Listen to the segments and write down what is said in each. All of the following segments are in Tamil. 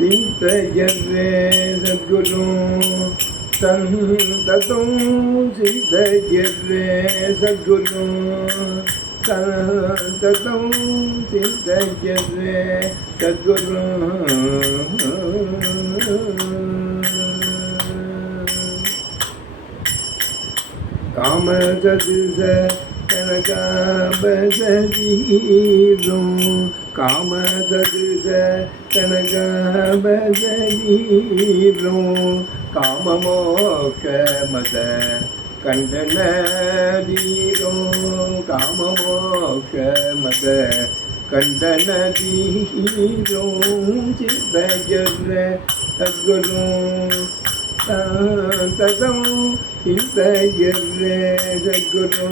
चिन्तयन्ने सद्गुरुं सन्ततं चिन्तयन्ने सद्गुरुं सन्ततं चिन्तयन्ने सद्गुरुः काम सदृश कनकाबसरीरो சிந்தையர்வே சத்குரு காமசதுச கனகாபசதீரும் காமசதுச கனகாபசதீரும் காமமோக்க மத கண்டனதீரும் காமமோக்க மத கண்டனதீரும் சித்தஜர சத்குரும் ததம் சிந்தையர்வே சத்குரு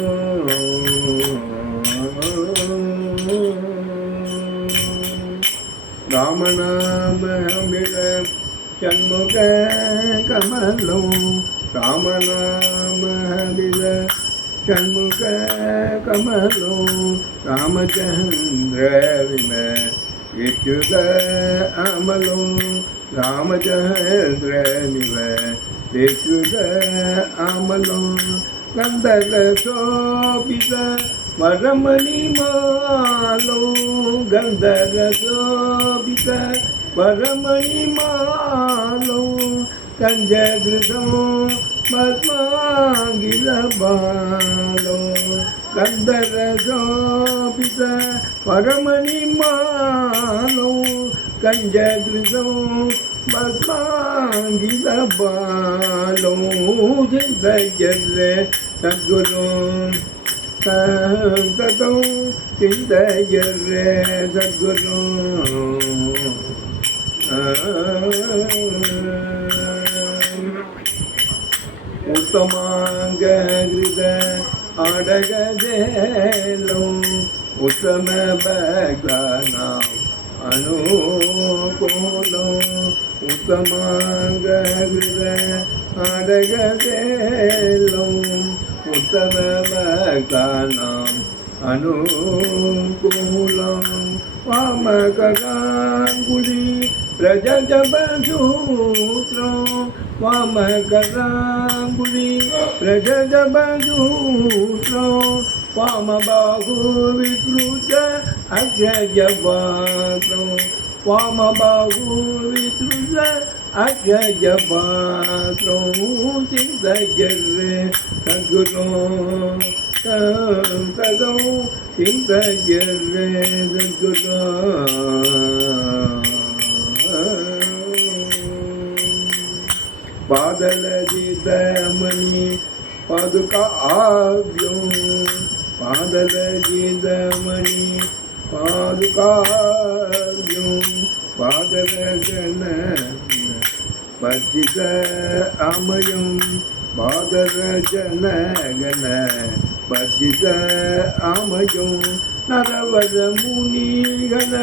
ராமநாமமிட சண்முக கமலம். ராமநாமமிட சண்முக கமலம். ராமச்சந்திர விம விச்சுத அமலம். ராமச்சந்திரனிவ விச்சுத அமலம். கந்தக சோபித மரமணி மாலோ கந்தக சோ வரமணி மாலோ கஞ்சகிருதம் பத்மாங்கில பாலோ கந்தர சோபித வரமணி மாலோ கஞ்சகிருதம் பத்மாங்கில பாலோ சிந்தயர்ற சத்குரு உத்தமாங்கிருத சிந்தயர்ற உத்தம பக்தானாம் அனுகூலம் உத்தமாங்கிருத கிருத உத்தம பக்தானாம் அனுகூலம் ప్రజజబూత్ర వామకరాంగుళి ప్రజజబూత్ర వామ బాహు వికృత అగ్రజపాత్రం వామ బాహు వికృత అగ్రజపాత్రం చింతజర్రే సద్గుణం సదం చింతజర్రే సద్గుణం பாதலஜிதமணி பாதுகாவ்யம் பாதலஜிதமணி பாதுகாவ்யம் பாதலகன பஜித அமயம் பாதரஜனகன பஜித அமயம் நரவர முனிகன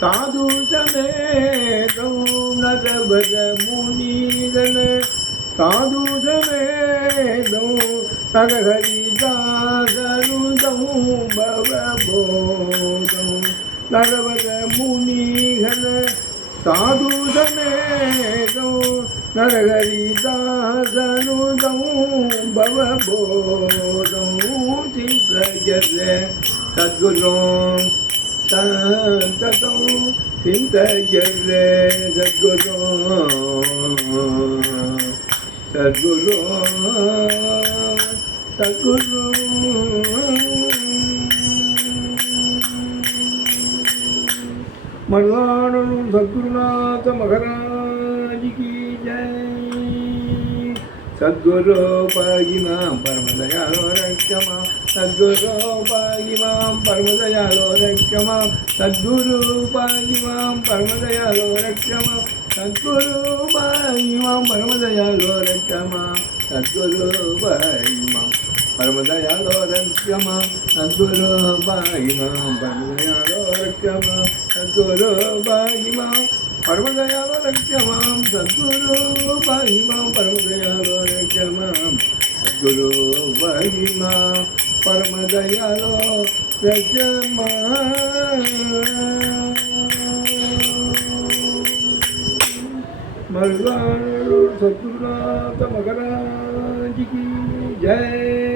சாது சமேதம் நரவர முனிகன சாது சமேதம் நரஹரிதாசருதம் பவபோதம் நரவர முனிகன சாது சமேதம் நரஹரிதாசருதம் பவபோதம் சிந்தயர சத்குரும் சந்ததம் సతతం చింతజల్లే సద్గురు. సద్గురు. సద్గురు. మరునాడు సద్గురునాథ మహారాజికి జయ సద్గురు పగిమాం పరమదయాలో రక్షమా సద్గురు పగిమాం పరమదయాలో రక్షమా సద్గురు పగిమాం పరమదయాలో రక్షమా సద్గురు పగిమాం పరమదయాలో రక్షమా సద్గురు పగిమాం పరమదయాలో రక్షమా సద్గురు పగిమాం పరమదయాలో రక్షమా సద్గురు పగిమాం పరమదయాలో రక్షమాం సద్గురు మహిమాం పరమదయాలో రక్షమాం సద్గురు మహిమా పరమదయాలో రక్షమా మరుదాడు సద్గురునాథ మగరాజికి జయ